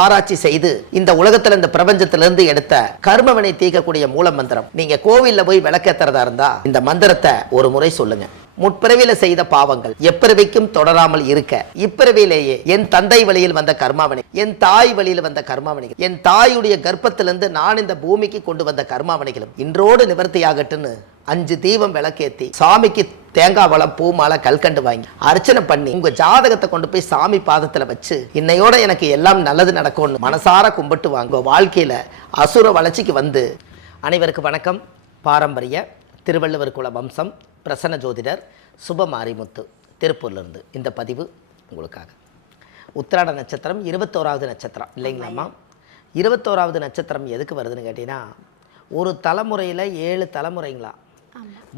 ஆராய்ச்சி செய்து இந்த உலகத்துல இந்த பிரபஞ்சத்திலிருந்து எடுத்த கர்மவினை தீர்க்கக்கூடிய மூல மந்திரம். நீங்க கோவில்ல போய் விளக்கேத்துறதா இருந்தா இந்த மந்திரத்தை ஒரு முறை சொல்லுங்க. முற்பிறவியில செய்த பாவங்கள் எப்பிறவிக்கும் தொடராமல் இருக்க இப்பிறவியிலேயே என் தந்தை வழியில் வந்த கர்மாவனை, என் தாய் வழியில் வந்த கர்மாவனைகள், என் தாயுடைய கர்ப்பத்திலிருந்து நான் இந்த பூமிக்கு கொண்டு வந்த கர்மாவனைகளும் இன்றோடு நிவர்த்தியாகட்டுன்னு 5 தீபம் விளக்கேத்தி சாமிக்கு தேங்காய் வளம் பூ மாலை கல்கண்டு வாங்கி அர்ச்சனை பண்ணி உங்க ஜாதகத்தை கொண்டு போய் சாமி பாதத்துல வச்சு இன்னையோட எனக்கு எல்லாம் நல்லது நடக்கும்னு மனசார கும்பிட்டு வாங்க. வாழ்க்கையில அசுர வளர்ச்சிக்கு வந்து. அனைவருக்கு வணக்கம். பாரம்பரிய திருவள்ளுவர் குல வம்சம் பிரசன்ன ஜோதிடர் சுபமாரிமுத்து திருப்பூர்லேருந்து இந்த பதிவு உங்களுக்காக. உத்திராட நட்சத்திரம் 21வது நட்சத்திரம் இல்லைங்களாம்மா? 21வது நட்சத்திரம் எதுக்கு வருதுன்னு கேட்டிங்கன்னா, ஒரு தலைமுறையில் 7 தலைமுறைங்களா,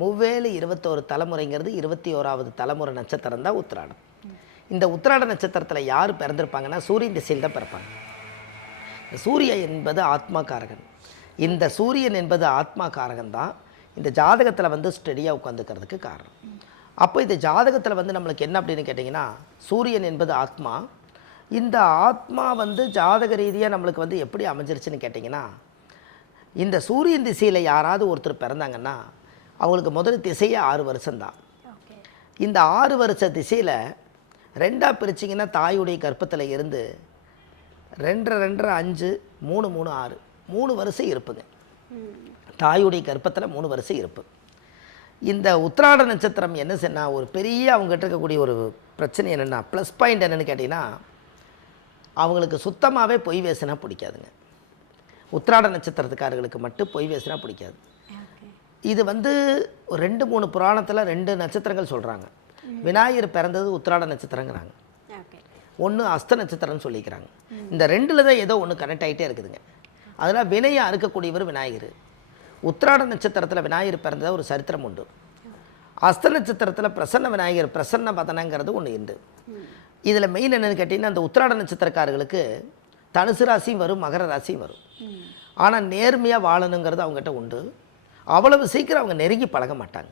மூவேலு 21 தலைமுறைங்கிறது 21வது தலைமுறை நட்சத்திரம் தான் உத்திராடம். இந்த உத்திராட நட்சத்திரத்தில் யார் பிறந்திருப்பாங்கன்னா சூரியன் திசையில் தான் பிறப்பாங்க. சூரியன் என்பது ஆத்மாக்காரகன். இந்த சூரியன் என்பது ஆத்மாக்காரகன் தான் இந்த ஜாதகத்தில் வந்து ஸ்டெடியாக உட்காந்துக்கிறதுக்கு காரணம். அப்போ இந்த ஜாதகத்தில் வந்து நம்மளுக்கு என்ன அப்படின்னு கேட்டிங்கன்னா, சூரியன் என்பது ஆத்மா. இந்த ஆத்மா வந்து ஜாதக ரீதியாக நம்மளுக்கு வந்து எப்படி அமைஞ்சிருச்சுன்னு கேட்டிங்கன்னா, இந்த சூரியன் திசையில் யாராவது ஒருத்தர் பிறந்தாங்கன்னா அவங்களுக்கு முதல் திசையே 6 வருஷம்தான். இந்த 6 வருஷ திசையில் 2ஆக பிரிச்சிங்கன்னா தாயுடைய கர்ப்பத்தில் இருந்து 2 2 5 3 3 6 3 வருஷம் இருப்புங்க. தாயுடைய கர்ப்பத்தில் 3 வருஷம் இருப்பு. இந்த உத்திராட நட்சத்திரம் என்ன சொன்னால், ஒரு பெரிய அவங்ககிட்ட இருக்கக்கூடிய ஒரு பிரச்சனை என்னென்னா, ப்ளஸ் பாயிண்ட் என்னென்னு கேட்டிங்கன்னா, அவங்களுக்கு சுத்தமாகவே பொய் பேசினா பிடிக்காதுங்க. உத்திராட நட்சத்திரத்துக்காரர்களுக்கு மட்டும் பொய் பேசினா பிடிக்காது. இது வந்து 2 3 புராணத்தில் 2 நட்சத்திரங்கள் சொல்கிறாங்க. விநாயகர் பிறந்தது உத்திராட நட்சத்திரங்கிறாங்க, ஒன்று அஸ்த நட்சத்திரம்னு சொல்லிக்கிறாங்க. இந்த 2ல் தான் ஏதோ ஒன்று கனெக்ட் ஆகிட்டே இருக்குதுங்க. அதனால் வினையை அறுக்கக்கூடியவர் விநாயகர். உத்திராட நட்சத்திரத்தில் விநாயகர் பிறந்த ஒரு சரித்திரம் உண்டு. அஸ்த நட்சத்திரத்தில் பிரசன்ன விநாயகர் பிரசன்ன பதனங்கிறது ஒன்று உண்டு. இதில் மெயின் என்னென்னு கேட்டிங்கன்னா, அந்த உத்திராட நட்சத்திரக்காரர்களுக்கு தனுசு ராசியும் வரும், மகர ராசியும் வரும். ஆனால் நேர்மையாக வாழணுங்கிறது அவங்ககிட்ட உண்டு. அவ்வளவு சீக்கிரம் அவங்க நெருங்கி பழக மாட்டாங்க.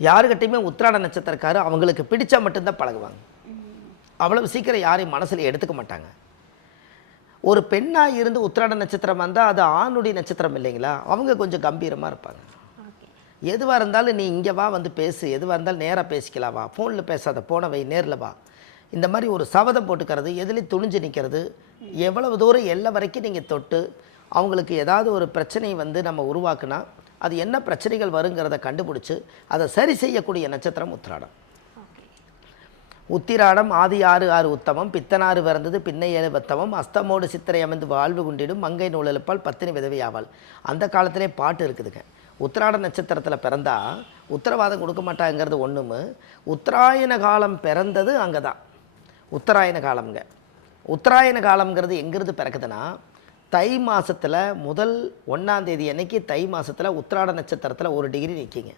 யாருக்கிட்டையுமே உத்திராட நட்சத்திரக்காரர் அவங்களுக்கு பிடிச்சா மட்டும்தான் பழகுவாங்க. அவ்வளவு சீக்கிரம் யாரையும் மனசில் எடுத்துக்க மாட்டாங்க. ஒரு பெண்ணாக இருந்து உத்திராட நட்சத்திரம் வந்தால் அது ஆணுடைய நட்சத்திரம் இல்லைங்களா, அவங்க கொஞ்சம் கம்பீரமாக இருப்பாங்க. எதுவாக இருந்தாலும் நீ இங்கே வா, வந்து பேசு, எதுவாக இருந்தாலும் நேராக பேசிக்கலாம், வா, ஃபோனில் பேசாத, போன வை, நேரில் வா. இந்த மாதிரி ஒரு சபதம் போட்டுக்கிறது, எதுலேயும் துணிஞ்சு நிற்கிறது, எவ்வளவு தூரம் எல்லா வரைக்கும் நீங்கள் தொட்டு அவங்களுக்கு ஏதாவது ஒரு பிரச்சனையை வந்து நம்ம உருவாக்குனா அது என்ன பிரச்சனைகள் வருங்கிறத கண்டுபிடிச்சி அதை சரி செய்யக்கூடிய நட்சத்திரம் உத்திராடம். உத்திராடம் ஆதி 6 6 உத்தமம், பித்தனாறு பிறந்தது பின்னை 7 பத்தமம், அஸ்தமோடு சித்திரை அமைந்து வாழ்வு குண்டிடும், மங்கை நூலெழுப்பால் பத்தினி விதவை ஆவாள். அந்த காலத்திலே பாட்டு இருக்குதுங்க. உத்திராட நட்சத்திரத்தில் பிறந்தா உத்தரவாதம் கொடுக்க மாட்டாங்கிறது ஒன்றுமு. உத்தராயண காலம் பிறந்தது அங்கே தான் உத்தராயண காலம்ங்க. உத்தராயண காலம்ங்கிறது எங்கிருந்து பிறக்குதுன்னா, தை மாதத்தில் முதல் 1ஆம் தேதி அன்னைக்கு தை மாதத்தில் உத்திராட நட்சத்திரத்தில் 1 டிகிரி நிற்கிங்க.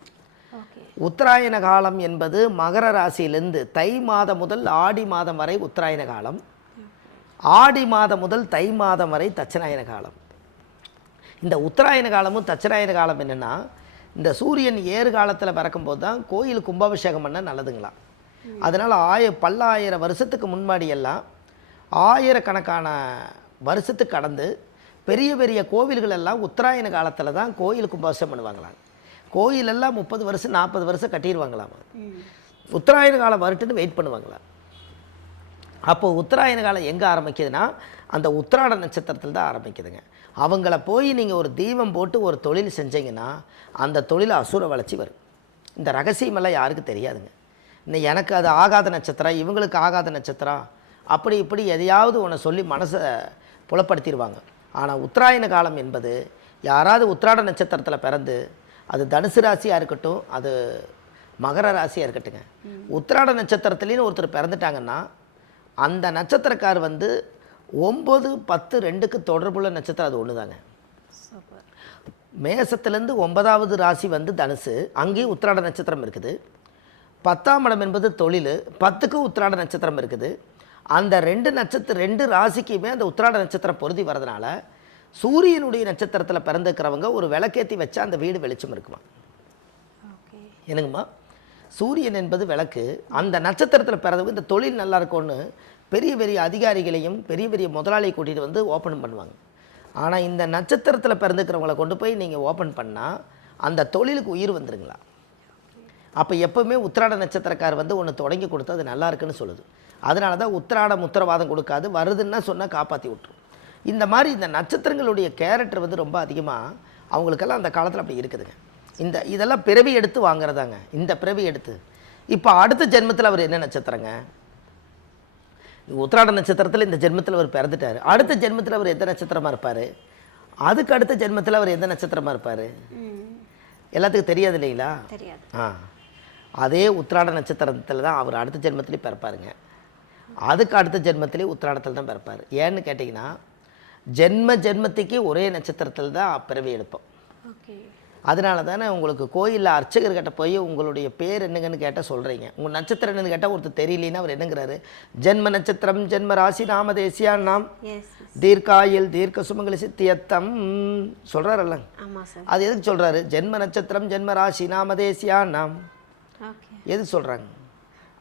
உத்தராயண காலம் என்பது மகர ராசியிலிருந்து தை மாதம் முதல் ஆடி மாதம் வரை உத்தராயண காலம், ஆடி மாதம் முதல் தை மாதம் வரை தட்சிணாயன காலம். இந்த உத்தராயண காலமும் தட்சிணாயன காலம் என்னென்னா, இந்த சூரியன் ஏறு காலத்தில் பிறக்கும்போது தான் கோயில் கும்பாபிஷேகம் பண்ண நல்லதுங்களாம். அதனால் பல்லாயிரம் வருஷத்துக்கு முன்னாடி எல்லாம் ஆயிரக்கணக்கான வருஷத்துக்கு கடந்து பெரிய பெரிய கோவில்கள் எல்லாம் உத்தராயண காலத்தில் தான் கோயில் கும்பாபிஷேகம் பண்ணுவாங்களாம். கோயிலெல்லாம் 30 வருஷம் 40 வருஷம் கட்டிடுவாங்களாமா. உத்தராயண காலம் வரட்டுன்னு வெயிட் பண்ணுவாங்களாம். அப்போது உத்தராயண காலம் எங்கே ஆரம்பிக்குதுன்னா, அந்த உத்திராட நட்சத்திரத்தில் தான் ஆரம்பிக்குதுங்க. அவங்கள போய் நீங்கள் ஒரு தீபம் போட்டு ஒரு தொழில் செஞ்சீங்கன்னா அந்த தொழில் அசுர வளர்ச்சி வரும். இந்த ரகசியமெல்லாம் யாருக்கு தெரியாதுங்க. இன்னும் எனக்கு அது ஆகாத நட்சத்திரம், இவங்களுக்கு ஆகாத நட்சத்திரம், அப்படி இப்படி எதையாவது ஒன்று சொல்லி மனசை புலப்படுத்திடுவாங்க. ஆனால் உத்தராயண காலம் என்பது யாராவது உத்திராட நட்சத்திரத்தில் பிறந்து, அது தனுசு ராசியாக இருக்கட்டும், அது மகர ராசியாக இருக்கட்டுங்க, உத்திராட நட்சத்திரத்துலேன்னு ஒருத்தர் பிறந்துட்டாங்கன்னா அந்த நட்சத்திரக்கார் வந்து 9 10 2க்கு தொடர்புள்ள நட்சத்திரம் அது ஒன்று தாங்க. மேசத்துலேருந்து 9வது ராசி வந்து தனுசு, அங்கேயும் உத்திராட நட்சத்திரம் இருக்குது. 10ஆம் இடம் என்பது தொழில், 10க்கு உத்திராட நட்சத்திரம் இருக்குது. அந்த 2 ராசிக்குமே அந்த உத்திராட நட்சத்திரம் பொருதி வரதுனால சூரியனுடைய நட்சத்திரத்தில் பிறந்திருக்கிறவங்க ஒரு விளக்கேற்றி வச்சா அந்த வீடு வெளிச்சம் இருக்குமா? என்னங்கம்மா? சூரியன் என்பது விளக்கு. அந்த நட்சத்திரத்தில் பிறந்தவங்க இந்த தொழில் நல்லா இருக்கும்னு பெரிய பெரிய அதிகாரிகளையும் பெரிய பெரிய முதலாளியை கூட்டிகிட்டு வந்து ஓப்பன் பண்ணுவாங்க. ஆனால் இந்த நட்சத்திரத்தில் பிறந்துக்கிறவங்கள கொண்டு போய் நீங்கள் ஓப்பன் பண்ணால் அந்த தொழிலுக்கு உயிர் வந்துருங்களா? அப்போ எப்போவுமே உத்திராட நட்சத்திரக்கார் வந்து ஒன்று தொடங்கி கொடுத்து அது நல்லா இருக்குன்னு சொல்லுது. அதனால தான் உத்திராடம் உத்தரவாதம் கொடுக்காது, வருதுன்னா சொன்னால் காப்பாற்றி விட்டுரும். இந்த மாதிரி இந்த நட்சத்திரங்களுடைய கேரக்டர் வந்து ரொம்ப அதிகமாக அவங்களுக்கெல்லாம் அந்த காலத்தில் அப்படி இருக்குதுங்க. இதெல்லாம் பிறவி எடுத்து வாங்குறதாங்க. இந்த பிறவி எடுத்து இப்போ அடுத்த ஜென்மத்தில் அவர் என்ன நட்சத்திரங்க? உத்திராட நட்சத்திரத்தில் இந்த ஜென்மத்தில் அவர் பிறந்துட்டார். அடுத்த ஜென்மத்தில் அவர் எந்த நட்சத்திரமாக இருப்பார்? அதுக்கு அடுத்த ஜென்மத்தில் அவர் எந்த நட்சத்திரமாக இருப்பார்? எல்லாத்துக்கும் தெரியாது இல்லைங்களா? அதே உத்திராட நட்சத்திரத்தில் தான் அவர் அடுத்த ஜென்மத்திலேயே பிறப்பாருங்க. அதுக்கு அடுத்த ஜென்மத்திலே உத்திராடத்தில் தான் பிறப்பார். ஏன்னு கேட்டிங்கன்னா ஜென்மத்துக்கே ஒரே நட்சத்திரத்தில் தான் பிறவி எடுப்போம். அதனால தானே உங்களுக்கு கோயிலில் அர்ச்சகர்கிட்ட போய் உங்களுடைய பேர் என்னங்கன்னு கேட்டால் சொல்கிறீங்க. உங்கள் நட்சத்திரம் என்னன்னு கேட்டால் ஒருத்தர் தெரியலன்னா அவர் என்னங்கிறாரு? ஜென்ம நட்சத்திரம் ஜென்ம ராசி நாம தேசியான் நாம் தீர்க்காயில் தீர்க்க சுமங்கலி சித்தியத்தம் சொல்கிறாரல்ல. அது எதுக்கு சொல்கிறாரு? ஜென்ம நட்சத்திரம் ஜென்ம ராசி நாம தேசியான் நாம் எதுக்கு சொல்கிறாங்க?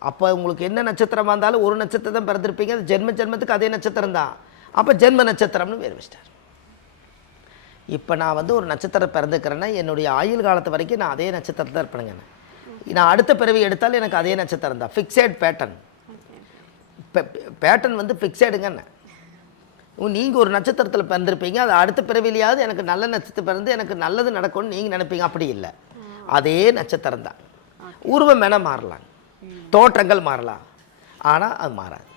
அப்போ உங்களுக்கு என்ன நட்சத்திரமாக இருந்தாலும் ஒரு நட்சத்திரம் தான் பிறந்திருப்பீங்க. அது ஜென்மத்துக்கு அதே நட்சத்திரம் தான். அப்போ ஜென்ம நட்சத்திரம்னு வேறு வச்சிட்டார். இப்போ நான் வந்து ஒரு நட்சத்திரம் பிறந்துக்கிறேன்னா என்னுடைய ஆயுள் காலத்து வரைக்கும் நான் அதே நட்சத்திரத்தில் தான் இருப்பேனுங்க. நான் அடுத்த பிறவி எடுத்தாலும் எனக்கு அதே நட்சத்திரம் தான். Fixed pattern. பேட்டர்ன் வந்து ஃபிக்ஸடுங்கண்ணே. நீங்கள் ஒரு நட்சத்திரத்தில் பிறந்திருப்பீங்க, அது அடுத்த பிறவிலையாவது எனக்கு நல்ல நட்சத்திரம் பிறந்து எனக்கு நல்லது நடக்கும்னு நீங்கள் நினைப்பீங்க. அப்படி இல்லை, அதே நட்சத்திரம் தான். உருவம் வேணால் மாறலாம், தோற்றங்கள் மாறலாம், ஆனால் அது மாறாது.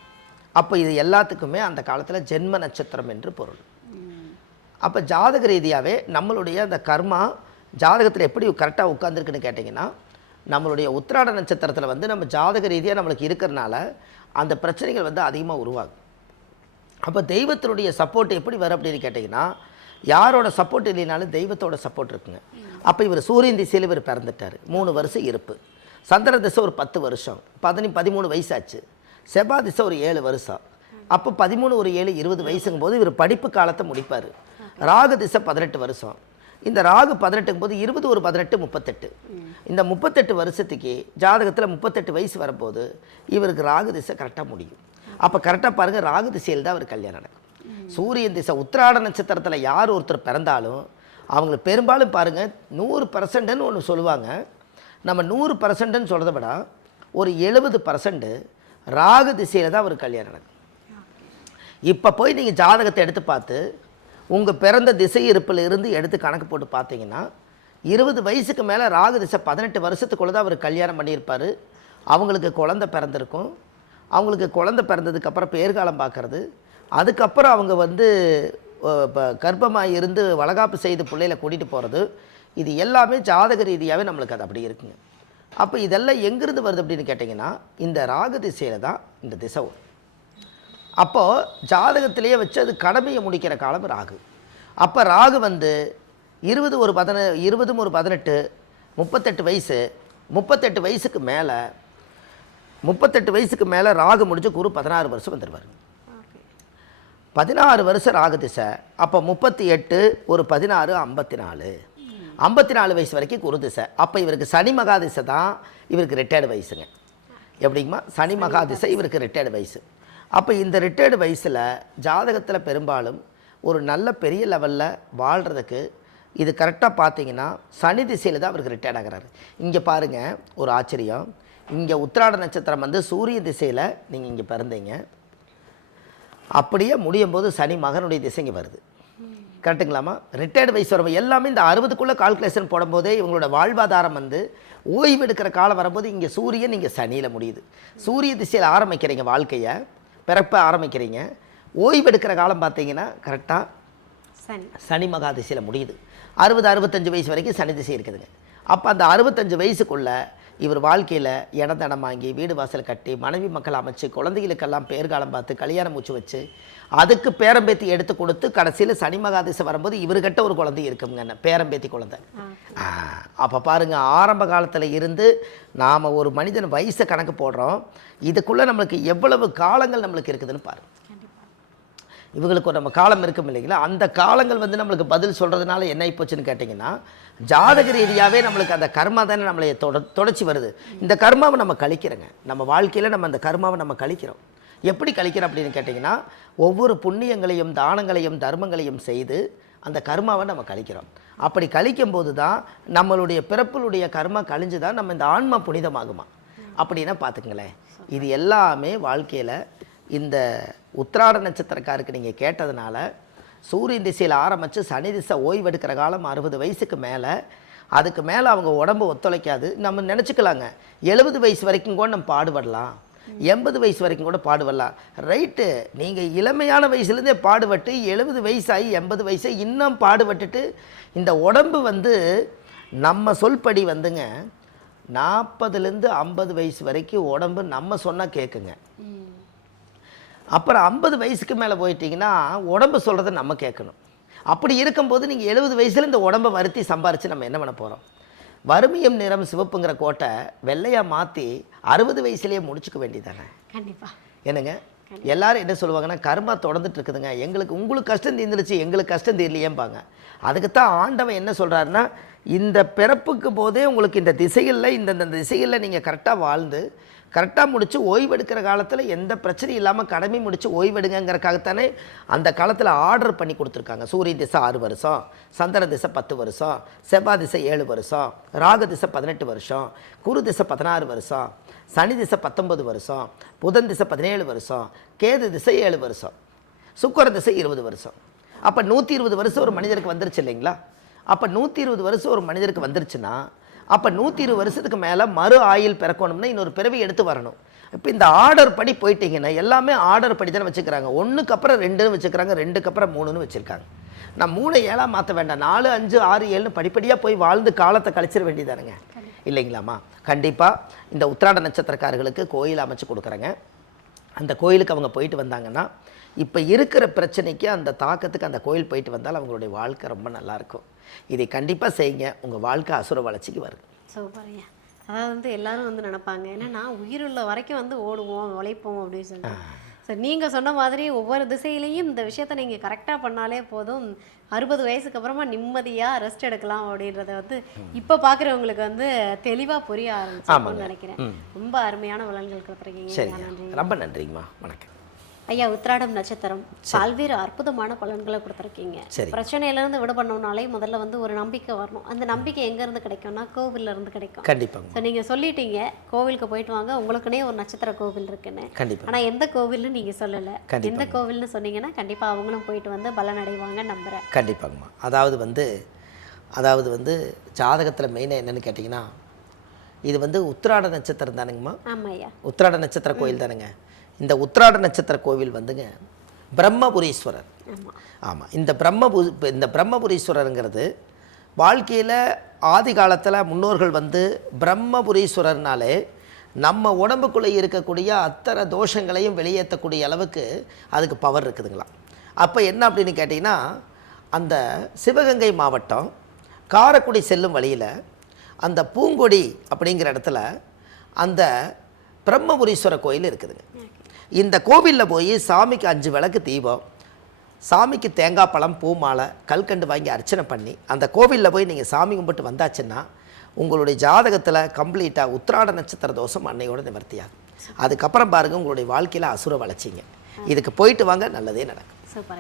அப்போ இது எல்லாத்துக்குமே அந்த காலத்தில் ஜென்ம நட்சத்திரம் என்று பொருள். அப்போ ஜாதக ரீதியாகவே நம்மளுடைய அந்த கர்மா ஜாதகத்தில் எப்படி கரெக்டாக உட்காந்துருக்குன்னு கேட்டிங்கன்னா, நம்மளுடைய உத்திராட நட்சத்திரத்தில் வந்து நம்ம ஜாதக ரீதியாக நம்மளுக்கு இருக்கிறனால அந்த பிரச்சனைகள் வந்து அதிகமாக உருவாகும். அப்போ தெய்வத்தினுடைய சப்போர்ட் எப்படி வரும் அப்படின்னு கேட்டிங்கன்னா, யாரோட சப்போர்ட் இல்லைனாலும் தெய்வத்தோட சப்போர்ட் இருக்குங்க. அப்போ இவர் சூரியன் திசையில் இவர் பிறந்துட்டார், 3 வருஷம் இருப்பு. சந்திர திசை ஒரு 10 வருஷம், 13 வயசாச்சு. செவ்வாய் திசை ஒரு 7 வருஷம். அப்போ 13 ஒரு 7 20 வயசுங்கும் போது இவர் படிப்பு காலத்தை முடிப்பார். ராகு திசை 18 வருஷம். இந்த ராகு 18ங்கும் போது 20 ஒரு 18 38. இந்த 38 வருஷத்துக்கு ஜாதகத்தில் 38 வயசு வரும்போது இவருக்கு ராகு திசை கரெக்டாக முடியும். அப்போ கரெக்டாக பாருங்கள், ராகு திசையில் தான் அவர் கல்யாணம் நடக்கும். சூரியன் திசை உத்திராட நட்சத்திரத்தில் யார் ஒருத்தர் பிறந்தாலும் அவங்களுக்கு பெரும்பாலும் பாருங்கள் 100% ஒன்று சொல்லுவாங்க. நம்ம 100%ன்னு சொல்கிறத விட ஒரு 70% ராகு திசையில் தான் அவர் கல்யாணம் நடக்கும். இப்போ போய் நீங்கள் ஜாதகத்தை எடுத்து பார்த்து உங்கள் பிறந்த திசை இருப்பில் இருந்து எடுத்து கணக்கு போட்டு பார்த்தீங்கன்னா 20 வயசுக்கு மேலே ராகு திசை 18 வருஷத்துக்குள்ளே தான் அவர் கல்யாணம் பண்ணியிருப்பார். அவங்களுக்கு குழந்தை பிறந்திருக்கும். அவங்களுக்கு குழந்தை பிறந்ததுக்கப்புறம் பேர்காலம் பார்க்குறது, அதுக்கப்புறம் அவங்க வந்து கர்ப்பமாக இருந்து வளகாப்பு செய்து பிள்ளைகளை கூட்டிகிட்டு போகிறது, இது எல்லாமே ஜாதக ரீதியாகவே நம்மளுக்கு அது அப்படி இருக்குங்க. அப்போ இதெல்லாம் எங்கேருந்து வருது அப்படின்னு கேட்டிங்கன்னா, இந்த ராகு திசையில் தான் இந்த திசை வரும். அப்போது ஜாதகத்திலேயே வச்சு அது கடமையை முடிக்கிற காலம் ராகு. அப்போ ராகு வந்து 20 ஒரு 18 38 வயசு, 38 வயசுக்கு மேலே 38 வயசுக்கு மேலே ராகு முடிஞ்சு குரு 16 வருஷம் வந்துடுவார். 16 வருஷம் ராகு திசை. அப்போ 38 ஒரு 16 54 வயசு வரைக்கும் குரு திசை. அப்போ இவருக்கு சனி மகா திசை தான் இவருக்கு ரிட்டையர்டு வயசுங்க. எப்படிங்கம்மா? சனி மகா திசை இவருக்கு ரிட்டையர்டு வயசு. அப்போ இந்த ரிட்டையர்டு வயசில் ஜாதகத்தில் பெரும்பாலும் ஒரு நல்ல பெரிய லெவலில் வாழ்கிறதுக்கு இது கரெக்டாக பார்த்தீங்கன்னா சனி திசையில் தான் அவருக்கு ரிட்டையர்ட் ஆகிறாரு. இங்கே பாருங்கள் ஒரு ஆச்சரியம். இங்கே உத்திராட நட்சத்திரம் வந்து சூரிய திசையில் நீங்கள் இங்கே பிறந்தீங்க, அப்படியே முடியும் போது சனி மகனுடைய திசைங்க வருது. கரெக்டுங்களாம்மா? ரிட்டையர்டு வயசு வரும் எல்லாமே இந்த 60க்குள்ளே கால்குலேஷன் போடும்போதே இவங்களோட வாழ்வாதாரம் வந்து ஓய்வு எடுக்கிற காலம் வரும்போது இங்கே சூரியன் இங்கே சனியில் முடியுது. சூரிய திசையில் ஆரம்பிக்கிறீங்க, வாழ்க்கையை பிறப்பை ஆரம்பிக்கிறீங்க. ஓய்வு எடுக்கிற காலம் பார்த்தீங்கன்னா கரெக்டாக சனி மகா திசையில் முடியுது. 60-65 வயசு வரைக்கும் சனி திசை இருக்குதுங்க. அப்போ அந்த 65 வயசுக்குள்ளே இவர் வாழ்க்கையில் இடந்தடம் வாங்கி வீடு வாசல் கட்டி மனைவி மக்கள் அமைச்சு குழந்தைகளுக்கெல்லாம் பேர்காலம் பார்த்து கல்யாணம் மூச்சு வச்சு அதுக்கு பேரம்பேத்தி எடுத்து கொடுத்து கடைசியில் சனி மகாதிசை வரும்போது இவர்கிட்ட ஒரு குழந்தை இருக்குங்க, பேரம்பேத்தி குழந்தை. அப்போ பாருங்கள், ஆரம்ப காலத்தில் இருந்து நாம் ஒரு மனிதன் வயசை கணக்கு போடுறோம், இதுக்குள்ளே நம்மளுக்கு எவ்வளவு காலங்கள் நம்மளுக்கு இருக்குதுன்னு பாருங்கள். இவங்களுக்கு நம்ம காலம் இருக்கும் இல்லைங்களா, அந்த காலங்கள் வந்து நம்மளுக்கு பதில் சொல்கிறதுனால என்ன ஆகிப்போச்சுன்னு கேட்டிங்கன்னா ஜாதக ரீதியாகவே நம்மளுக்கு அந்த கர்மா தானே நம்மளை தொடர்ச்சி வருது. இந்த கர்மாவை நம்ம கழிக்கிறோங்க. நம்ம வாழ்க்கையில் நம்ம அந்த கர்மாவை நம்ம கழிக்கிறோம். எப்படி கழிக்கிறோம் அப்படின்னு கேட்டிங்கன்னா, ஒவ்வொரு புண்ணியங்களையும் தானங்களையும் தர்மங்களையும் செய்து அந்த கர்மாவை நம்ம கழிக்கிறோம். அப்படி கழிக்கும் போது தான் நம்மளுடைய பிறப்புடைய கர்மா கழிஞ்சு தான் நம்ம இந்த ஆன்மா புனிதமாகுமா அப்படின்னா பார்த்துக்குங்களேன். இது எல்லாமே வாழ்க்கையில் இந்த உத்திராட நட்சத்திரக்காருக்கு நீங்கள் கேட்டதுனால சூரியன் திசையில் ஆரம்பித்து சனி திசை ஓய்வெடுக்கிற காலம் 60 வயசுக்கு மேலே, அதுக்கு மேலே அவங்க உடம்பு ஒத்துழைக்காது. நம்ம நினச்சிக்கலாங்க 70 வயசு வரைக்கும் கூட நம்ம பாடுபடலாம், 80 வயசு வரைக்கும் கூட பாடுபடலாம். ரைட்டு, நீங்கள் இளமையான வயசுலேருந்தே பாடுபட்டு 70 வயசாகி 80 வயசு இன்னும் பாடுபட்டுட்டு இந்த உடம்பு வந்து நம்ம சொல்படி வந்துங்க 40லேருந்து 50 வயசு வரைக்கும் உடம்பு நம்ம சொன்னால் கேட்குங்க. அப்புறம் 50 வயசுக்கு மேலே போயிட்டீங்கன்னா உடம்பு சொல்கிறத நம்ம கேட்கணும். அப்படி இருக்கும்போது நீங்கள் 70 வயசில் இந்த உடம்பை வருத்தி சம்பாரித்து நம்ம என்ன பண்ண போகிறோம்? வறுமையும் நிறம் சிவப்புங்கிற கோட்டை வெள்ளையாக மாற்றி 60 வயசுலேயே முடிச்சுக்க வேண்டியதானே? கண்டிப்பாக. என்னங்க எல்லாரும் என்ன சொல்லுவாங்கன்னா, கர்மா தொடர்ந்துட்டு இருக்குதுங்க, உங்களுக்கு கஷ்டம் தீர்ந்துருச்சு, எங்களுக்கு கஷ்டம் தீரலையேம்பாங்க. அதுக்குத்தான் ஆண்டவன் என்ன சொல்கிறாருன்னா, இந்த பிறப்புக்கு போதே உங்களுக்கு இந்த திசைகளில் இந்த திசைகளில் நீங்கள் கரெக்டாக வாழ்ந்து கரெக்டாக முடித்து ஓய்வெடுக்கிற காலத்தில் எந்த பிரச்சனையும் இல்லாமல் கடமை முடித்து ஓய்வெடுங்கிறக்காகத்தானே அந்த காலத்தில் ஆர்டர் பண்ணி கொடுத்துருக்காங்க. சூரிய திசை 6 வருஷம், சந்திர திசை 10 வருஷம், செவ்வாய் திசை 7 வருஷம், ராகு திசை 18 வருஷம், குரு திசை 16 வருஷம், சனி திசை 19 வருஷம், புதன் திசை 17 வருஷம், கேது திசை 7 வருஷம், சுக்கிர திசை 20 வருஷம். அப்போ 120 வருஷம் ஒரு மனிதருக்கு வந்துருச்சு இல்லைங்களா? அப்போ 120 வருஷம் ஒரு மனிதருக்கு வந்துருச்சுன்னா அப்போ 120 வருஷத்துக்கு மேலே மறு ஆயுள் பிறக்கணும்னா இன்னொரு பிறவி எடுத்து வரணும். இப்போ இந்த ஆர்டர் படி போயிட்டீங்கன்னா எல்லாமே ஆர்டர் படி தானே வச்சுக்கிறாங்க. 1க்கு அப்புறம் 2ன்னு வச்சுக்கிறாங்க, 2க்கு அப்புறம் 3ன்னு வச்சுருக்காங்க. நான் 3 7 மாற்ற வேண்டாம், 4 5 6 7ன்னு படிப்படியாக போய் வாழ்ந்து காலத்தை கழிச்சிட வேண்டியதானுங்க, இல்லைங்களாம்மா? கண்டிப்பாக இந்த உத்திராட நட்சத்திரக்காரர்களுக்கு கோயில் அமைச்சு கொடுக்குறேங்க. அந்த கோயிலுக்கு அவங்க போயிட்டு வந்தாங்கன்னா இப்போ இருக்கிற பிரச்சனைக்கு அந்த தாக்கத்துக்கு அந்த கோயில் போயிட்டு வந்தால் அவங்களுடைய வாழ்க்கை ரொம்ப நல்லாயிருக்கும். இதை கண்டிப்பாக செய்யுங்க, உங்கள் வாழ்க்கை அசுர வளர்ச்சிக்கு வருது. சூப்பருங்க. அதாவது வந்து எல்லாரும் வந்து நினைப்பாங்க, என்னன்னா உயிருள்ள வரைக்கும் வந்து ஓடுவோம் உழைப்போம் அப்படின்னு சொல்லிட்டு. சரி, நீங்கள் சொன்ன மாதிரி ஒவ்வொரு திசையிலையும் இந்த விஷயத்த நீங்கள் கரெக்டாக பண்ணாலே போதும், 60 வயசுக்கு அப்புறமா நிம்மதியாக ரெஸ்ட் எடுக்கலாம் அப்படின்றத வந்து இப்போ பார்க்குறவங்களுக்கு வந்து தெளிவாக புரிய ஆரம்பிச்சு நினைக்கிறேன். ரொம்ப அருமையான பலன்கள் கொடுத்துருக்கீங்க. ரொம்ப நன்றிங்கம்மா, வணக்கம். ஐயா, உத்திராடம் நட்சத்திரம் பல்வேறு அற்புதமான பலன்களை கொடுத்துருக்கீங்க. பிரச்சனையிலேருந்து விடுபடணும்னாலே முதல்ல வந்து ஒரு நம்பிக்கை வரணும். அந்த நம்பிக்கை எங்கேருந்து கிடைக்கும்னா கோவில்ல இருந்து கிடைக்கும். கண்டிப்பாக. ஸோ நீங்கள் சொல்லிட்டீங்க கோவிலுக்கு போயிட்டு வாங்க, உங்களுக்குனே ஒரு நட்சத்திர கோவில் இருக்குன்னு. கண்டிப்பாக. ஆனால் எந்த கோவில்னு நீங்கள் சொல்லலை. எந்த கோவில்னு சொன்னீங்கன்னா கண்டிப்பாக அவங்களும் போயிட்டு வந்து பலன் அடைவாங்க நம்புகிறேன். கண்டிப்பாங்கம்மா. அதாவது வந்து ஜாதகத்தில் மெயினாக என்னென்னு கேட்டிங்கன்னா, இது வந்து உத்திராட நட்சத்திரம் தானுங்கம்மா. ஆமாம் ஐயா, உத்திராட நட்சத்திர கோயில் தானுங்க. இந்த உத்திராட நட்சத்திர கோவில் வந்துங்க பிரம்மபுரீஸ்வரர். ஆமாம், இந்த பிரம்மபுரீஸ்வரருங்கிறது வாழ்க்கையில் ஆதி காலத்தில் முன்னோர்கள் வந்து பிரம்மபுரீஸ்வரர்னாலே நம்ம உடம்புக்குள்ளே இருக்கக்கூடிய அத்தனை தோஷங்களையும் வெளியேற்றக்கூடிய அளவுக்கு அதுக்கு பவர் இருக்குதுங்களா. அப்போ என்ன அப்படின்னு கேட்டிங்கன்னா, அந்த சிவகங்கை மாவட்டம் காரைக்குடி செல்லும் வழியில் அந்த பூங்கொடி அப்படிங்கிற இடத்துல அந்த பிரம்மபுரீஸ்வரர் கோயில் இருக்குதுங்க. இந்த கோவிலில் போய் சாமிக்கு 5 விளக்கு தீபம், சாமிக்கு தேங்காய் பழம் பூ மாலை கல்கண்டு வாங்கி அர்ச்சனை பண்ணி அந்த கோவிலில் போய் நீங்கள் சாமி கும்பிட்டு வந்தாச்சுன்னா உங்களுடைய ஜாதகத்தில் கம்ப்ளீட்டாக உத்திராட நட்சத்திர தோஷம் அன்னையோட நிவர்த்தியாகும். அதுக்கப்புறம் பாருங்கள் உங்களுடைய வாழ்க்கையில் அசுர வளர்ச்சிங்க. இதுக்கு போயிட்டு வாங்க, நல்லதே நடக்கும்.